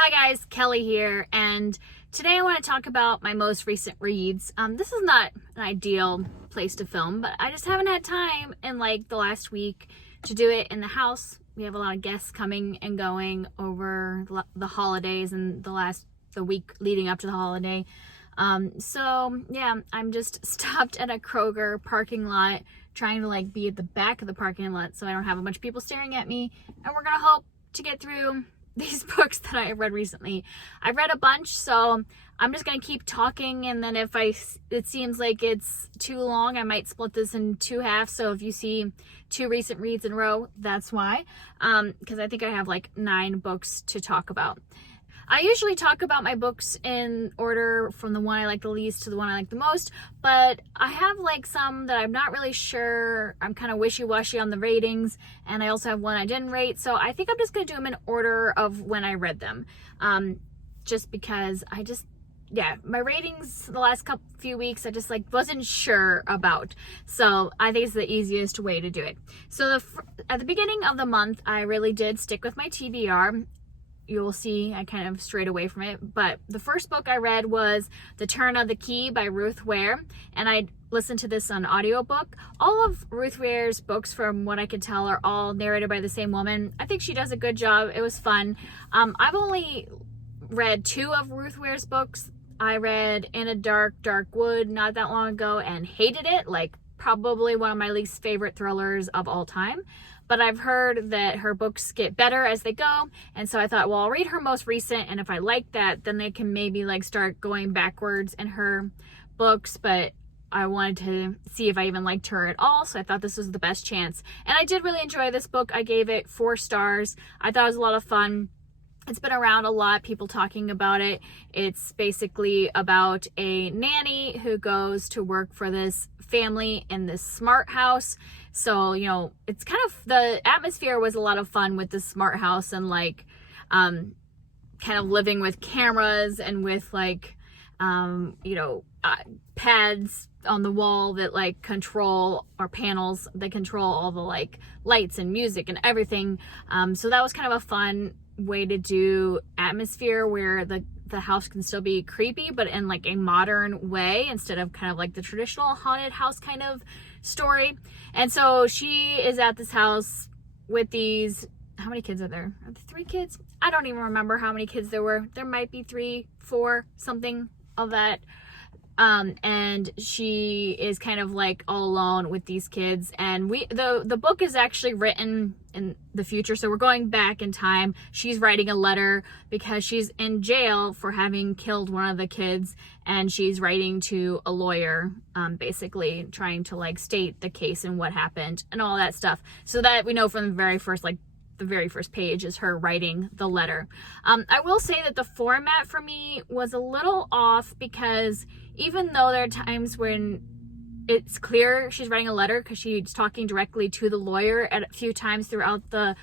Hi guys, Kelly here, and today I want to talk about my most recent reads. This is not an ideal place to film, but I just haven't had time in like the last week to do it in the house. We have a lot of guests coming and going over the holidays and the week leading up to the holiday. So yeah, I'm just stopped at a Kroger parking lot trying to like be at the back of the parking lot so I don't have a bunch of people staring at me, and we're gonna hope to get through these books that I read recently. I've read a bunch, so I'm just gonna keep talking, and then if it seems like it's too long, I might split this in two halves. So if you see two recent reads in a row, that's why, because I think I have like 9 books to talk about. I usually talk about my books in order from the one I like the least to the one I like the most, but I have like some that I'm not really sure. I'm kind of wishy-washy on the ratings, and I also have one I didn't rate, so I think I'm just going to do them in order of when I read them, just because my ratings the last few weeks I just like wasn't sure about, so I think it's the easiest way to do it. So at the beginning of the month, I really did stick with my TBR. You'll see I kind of strayed away from it, but the first book I read was The Turn of the Key by Ruth Ware, and I listened to this on audiobook. All of Ruth Ware's books, from what I could tell, are all narrated by the same woman. I think she does a good job. It was fun. I've only read 2 of Ruth Ware's books. I read In a Dark, Dark Wood not that long ago and hated it, like probably one of my least favorite thrillers of all time. But I've heard that her books get better as they go, and so I thought, well, I'll read her most recent, and if I like that, then they can maybe like start going backwards in her books. But I wanted to see if I even liked her at all, so I thought this was the best chance. And I did really enjoy this book. I gave it 4 stars. I thought it was a lot of fun. It's been around a lot, people talking about it. It's basically about a nanny who goes to work for this family in this smart house. So, you know, it's kind of, the atmosphere was a lot of fun with this smart house, and like kind of living with cameras and with like pads on the wall that like control, or panels that control all the like lights and music and everything. So that was kind of a fun way to do atmosphere where the house can still be creepy, but in like a modern way, instead of kind of like the traditional haunted house kind of story. And so she is at this house with these, how many kids are there? Are there 3 kids? I don't even remember how many kids there were. There might be 3, 4, something of that. And she is kind of like all alone with these kids, and the book is actually written in the future, so we're going back in time. She's writing a letter because she's in jail for having killed one of the kids, and she's writing to a lawyer, basically trying to like state the case and what happened and all that stuff, so that we know from the very first page is her writing the letter. I will say that the format for me was a little off, because even though there are times when it's clear she's writing a letter because she's talking directly to the lawyer at a few times throughout the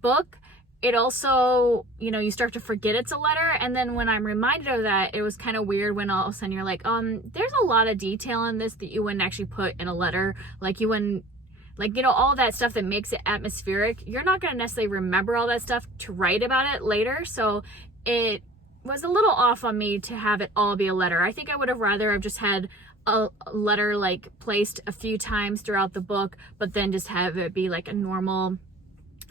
book, it also, you start to forget it's a letter. And then when I'm reminded of that, it was kind of weird when all of a sudden you're like, there's a lot of detail in this that you wouldn't actually put in a letter. Like you wouldn't, all that stuff that makes it atmospheric, you're not going to necessarily remember all that stuff to write about it later. So it was a little off on me to have it all be a letter. I think I would have rather have just had a letter like placed a few times throughout the book, but then just have it be like a normal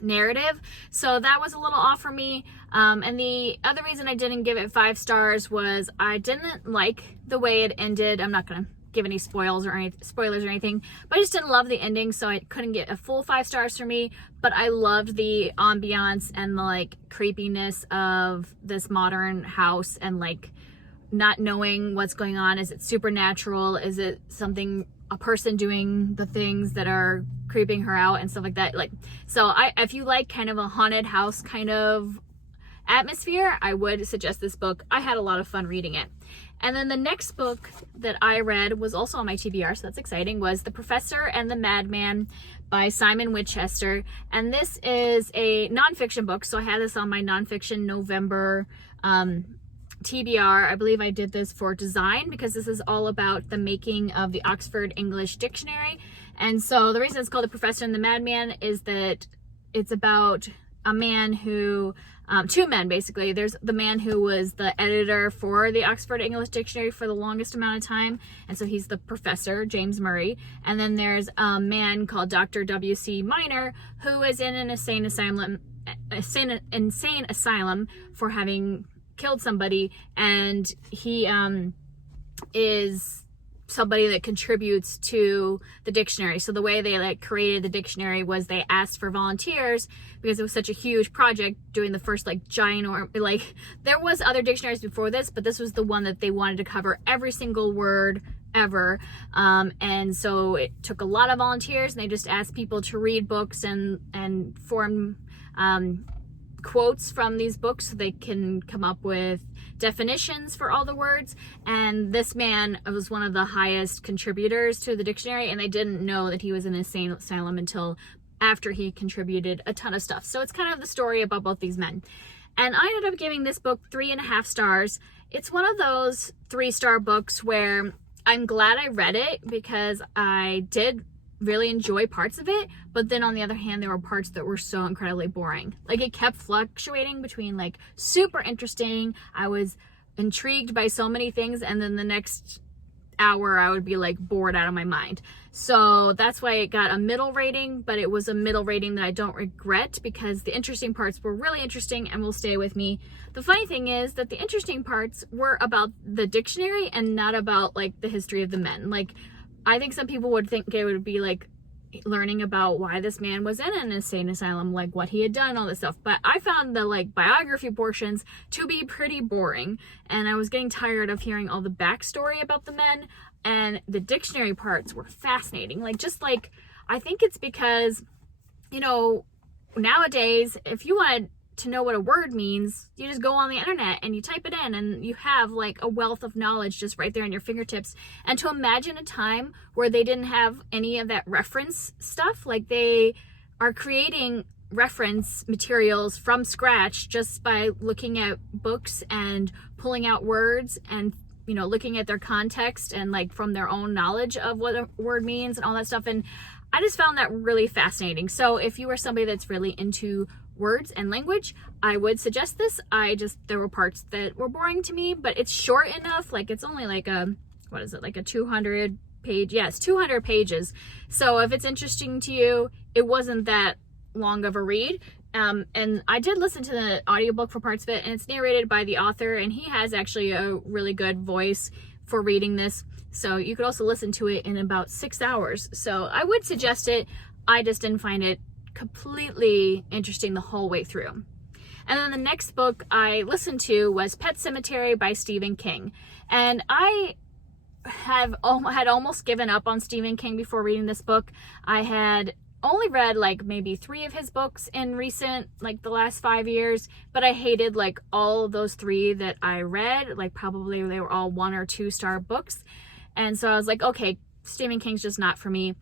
narrative. So that was a little off for me. And the other reason I didn't give it 5 stars was I didn't like the way it ended. I'm not going to give any spoilers or anything, but I just didn't love the ending, so I couldn't get a full 5 stars for me. But I loved the ambiance and the like creepiness of this modern house, and like not knowing what's going on. Is it supernatural? Is it something, a person doing the things that are creeping her out and stuff like that? Like, so if you like kind of a haunted house kind of atmosphere, I would suggest this book. I had a lot of fun reading it. And then the next book that I read was also on my TBR, so that's exciting, was The Professor and the Madman by Simon Winchester. And this is a nonfiction book, so I had this on my nonfiction November TBR. I believe I did this for design because this is all about the making of the Oxford English Dictionary. And so the reason it's called The Professor and the Madman is that it's about a man who two men basically. There's the man who was the editor for the Oxford English Dictionary for the longest amount of time, and so he's the professor, James Murray. And then there's a man called Dr. W.C. Minor, who is in an insane asylum for having killed somebody, and he is somebody that contributes to the dictionary. So the way they like created the dictionary was they asked for volunteers because it was such a huge project doing the first like giant, or like there was other dictionaries before this, but this was the one that they wanted to cover every single word ever. And so it took a lot of volunteers, and they just asked people to read books and form quotes from these books so they can come up with definitions for all the words. And this man was one of the highest contributors to the dictionary, and they didn't know that he was in an insane asylum until after he contributed a ton of stuff. So it's kind of the story about both these men. And I ended up giving this book 3.5 stars. It's one of those 3-star books where I'm glad I read it because I did really enjoy parts of it, but then on the other hand, there were parts that were so incredibly boring. Like it kept fluctuating between like super interesting, I was intrigued by so many things, and then the next hour I would be like bored out of my mind. So that's why it got a middle rating, but it was a middle rating that I don't regret because the interesting parts were really interesting and will stay with me. The funny thing is that the interesting parts were about the dictionary and not about like the history of the men. Like I think some people would think it would be like learning about why this man was in an insane asylum, like what he had done, all this stuff. But I found the like biography portions to be pretty boring, and I was getting tired of hearing all the backstory about the men, and the dictionary parts were fascinating. Like just like, I think it's because, you know, nowadays, if you wanted to know what a word means, you just go on the internet and you type it in, and you have like a wealth of knowledge just right there on your fingertips. And to imagine a time where they didn't have any of that reference stuff, like they are creating reference materials from scratch just by looking at books and pulling out words and, you know, looking at their context and like from their own knowledge of what a word means and all that stuff. And I just found that really fascinating. So if you are somebody that's really into words and language, I would suggest this. There were parts that were boring to me, but it's short enough. Like it's only like a, what is it? Like a 200 page. Yes, 200 pages. So if it's interesting to you, it wasn't that long of a read. And I did listen to the audiobook for parts of it, and it's narrated by the author, and he has actually a really good voice for reading this. So you could also listen to it in about 6 hours. So I would suggest it. I just didn't find it completely interesting the whole way through. And then the next book I listened to was Pet Sematary by Stephen King. And I had almost given up on Stephen King before reading this book. I had only read like maybe 3 of his books in recent, like the last 5 years, but I hated like all of those 3 that I read. Like probably they were all 1 or 2 star books. And so I was like, okay, Stephen King's just not for me.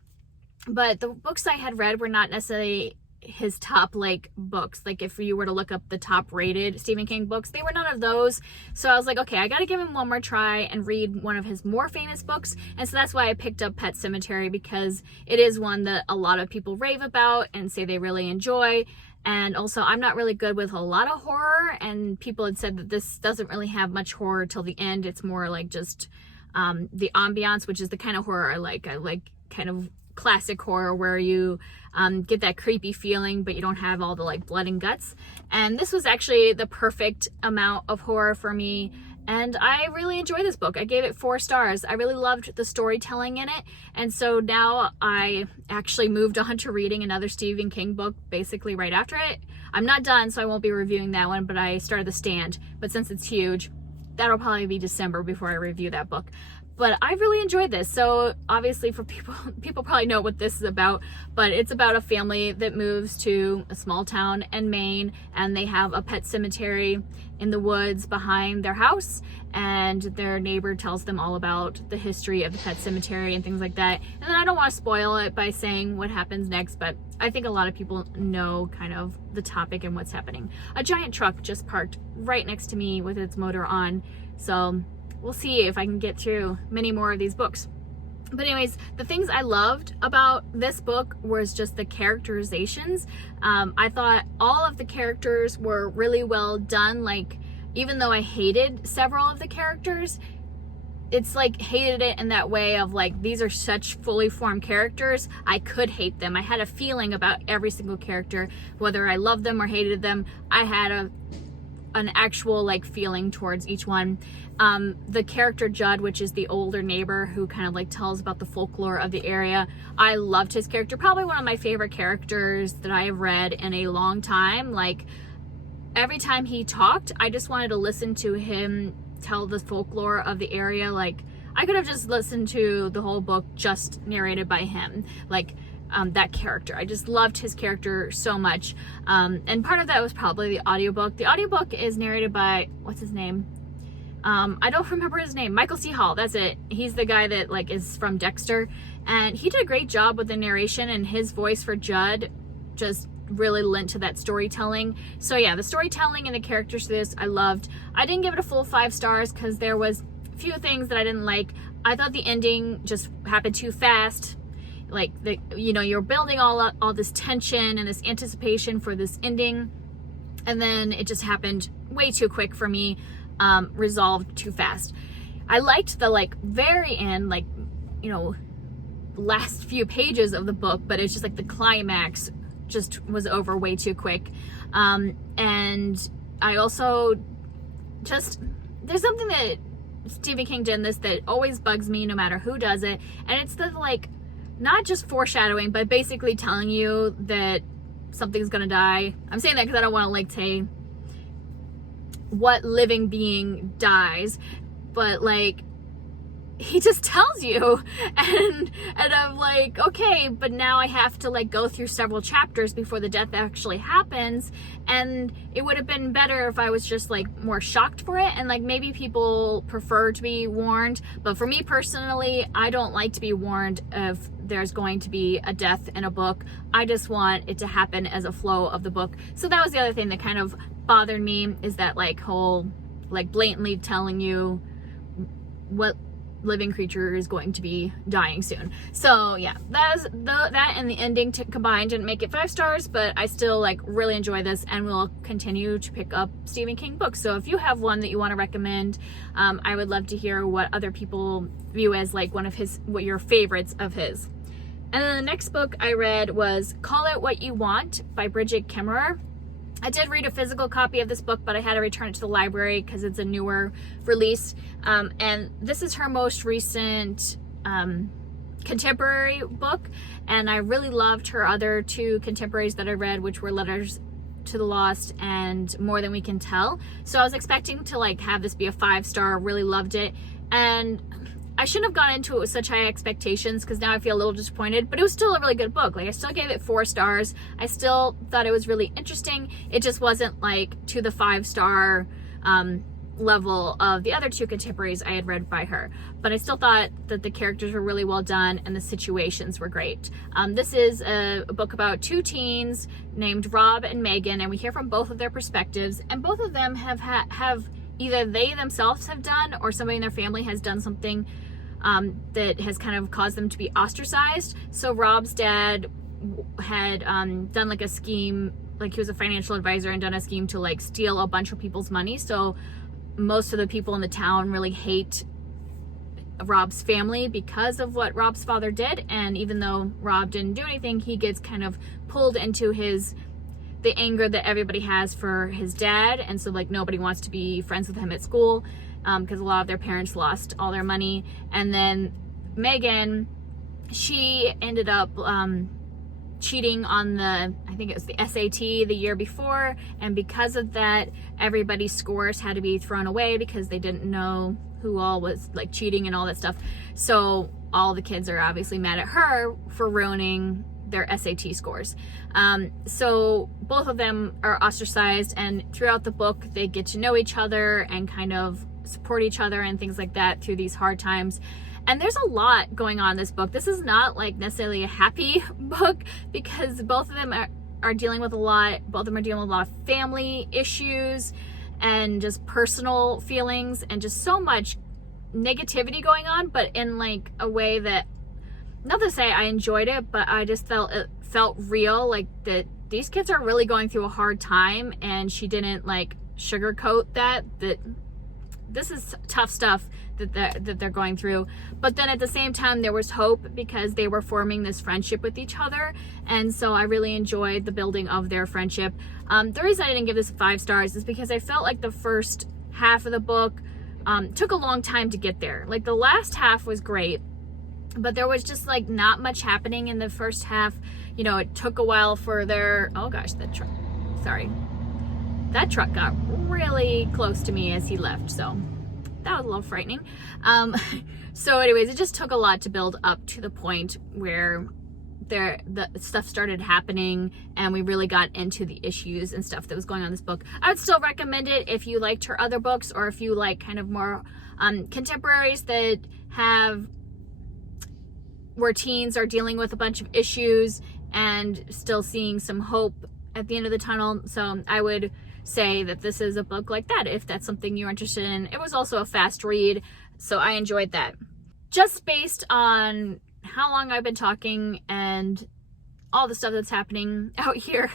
But the books I had read were not necessarily his top like books. Like if you were to look up the top rated Stephen King books, they were none of those. So I was like, okay, I gotta give him one more try and read one of his more famous books. And so that's why I picked up Pet Sematary, because it is one that a lot of people rave about and say they really enjoy. And also, I'm not really good with a lot of horror, and people had said that this doesn't really have much horror till the end. It's more like just the ambiance, which is the kind of horror I like. I like kind of classic horror where you get that creepy feeling, but you don't have all the like blood and guts. And this was actually the perfect amount of horror for me, and I really enjoyed this book. I gave it 4 stars. I really loved the storytelling in it, and so now I actually moved on to reading another Stephen King book basically right after it. I'm not done, so I won't be reviewing that one, but I started The Stand. But since it's huge, that'll probably be December before I review that book. But I really enjoyed this. So obviously for people probably know what this is about, but it's about a family that moves to a small town in Maine, and they have a pet cemetery in the woods behind their house, and their neighbor tells them all about the history of the pet cemetery and things like that. And then I don't want to spoil it by saying what happens next, but I think a lot of people know kind of the topic and what's happening. A giant truck just parked right next to me with its motor on, so we'll see if I can get through many more of these books. But anyways, the things I loved about this book was just the characterizations. I thought all of the characters were really well done. Like, even though I hated several of the characters, it's like hated it in that way of like, these are such fully formed characters, I could hate them. I had a feeling about every single character, whether I loved them or hated them. I had an actual like feeling towards each one. The character Judd, which is the older neighbor who kind of like tells about the folklore of the area, I loved his character. Probably one of my favorite characters that I have read in a long time. Like, every time he talked, I just wanted to listen to him tell the folklore of the area. Like, I could have just listened to the whole book just narrated by him. Like, that character, I just loved his character so much. And part of that was probably the audiobook. The audiobook is narrated by, what's his name? I don't remember his name. Michael C. Hall, that's it. He's the guy that like is from Dexter, and he did a great job with the narration, and his voice for Judd just really lent to that storytelling. So yeah, the storytelling and the characters for this I loved. I didn't give it a full 5 stars because there was a few things that I didn't like. I thought the ending just happened too fast. Like, you're building all this tension and this anticipation for this ending, and then it just happened way too quick for me. Resolved too fast. I liked the like very end, like, last few pages of the book, but it's just like the climax just was over way too quick. And I also just, there's something that Stephen King did in this that always bugs me no matter who does it, and it's the like, not just foreshadowing, but basically telling you that something's gonna die. I'm saying that because I don't want to like say what living being dies, but like, he just tells you, and I'm like, okay, but now I have to like go through several chapters before the death actually happens. And it would have been better if I was just like more shocked for it, and like maybe people prefer to be warned, but for me personally, I don't like to be warned if there's going to be a death in a book. I just want it to happen as a flow of the book. So that was the other thing that kind of bothered me, is that like whole like blatantly telling you what living creature is going to be dying soon. So yeah, that and the ending combined didn't make it 5 stars, but I still like really enjoy this and will continue to pick up Stephen King books. So if you have one that you want to recommend, I would love to hear what other people view as like one of what your favorites of his. And then the next book I read was Call It What You Want by Brigid Kemmerer. I did read a physical copy of this book, but I had to return it to the library because it's a newer release. And this is her most recent contemporary book. And I really loved her other 2 contemporaries that I read, which were Letters to the Lost and More Than We Can Tell. So I was expecting to like have this be a 5-star, really loved it. And I shouldn't have gone into it with such high expectations, because now I feel a little disappointed, but it was still a really good book. Like, I still gave it 4 stars. I still thought it was really interesting. It just wasn't like to the 5-star level of the other 2 contemporaries I had read by her. But I still thought that the characters were really well done and the situations were great. This is a book about 2 teens named Rob and Megan, and we hear from both of their perspectives, and both of them have either they themselves have done or somebody in their family has done something that has kind of caused them to be ostracized. So Rob's dad had done like a scheme, like he was a financial advisor and done a scheme to like steal a bunch of people's money. So most of the people in the town really hate Rob's family because of what Rob's father did. And even though Rob didn't do anything, he gets kind of pulled into the anger that everybody has for his dad. And so like nobody wants to be friends with him at school because a lot of their parents lost all their money. And then Megan, she ended up cheating on I think it was the SAT the year before, and because of that, everybody's scores had to be thrown away because they didn't know who all was like cheating and all that stuff. So all the kids are obviously mad at her for ruining their SAT scores. So both of them are ostracized, and throughout the book they get to know each other and kind of support each other and things like that through these hard times. And there's a lot going on in this book. This is not like necessarily a happy book, because both of them are dealing with a lot. Both of them are dealing with a lot of family issues and just personal feelings and just so much negativity going on, but in like a way that not to say I enjoyed it, but I just it felt real, like that these kids are really going through a hard time, and she didn't like sugarcoat that this is tough stuff that they're going through. But then at the same time, there was hope because they were forming this friendship with each other, and so I really enjoyed the building of their friendship. The reason I didn't give this 5 stars is because I felt like the first half of the book took a long time to get there. Like the last half was great, but there was just like not much happening in the first half. You know, it took a while for their, oh gosh, that truck, sorry, that truck got really close to me as he left, so that was a little frightening. So anyways, it just took a lot to build up to the point where the stuff started happening and we really got into the issues and stuff that was going on in this book. I would still recommend it if you liked her other books, or if you like kind of more contemporaries that have where teens are dealing with a bunch of issues and still seeing some hope at the end of the tunnel. So I would say that this is a book like that if that's something you're interested in. It was also a fast read, so I enjoyed that. Just based on how long I've been talking and all the stuff that's happening out here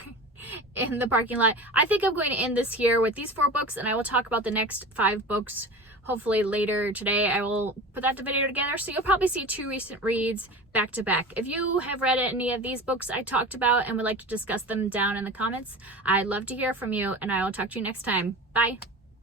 in the parking lot, I think I'm going to end this here with these 4 books, and I will talk about the next 5 books hopefully later today. I will put that video together, so you'll probably see 2 recent reads back to back. If you have read any of these books I talked about and would like to discuss them down in the comments, I'd love to hear from you, and I will talk to you next time. Bye.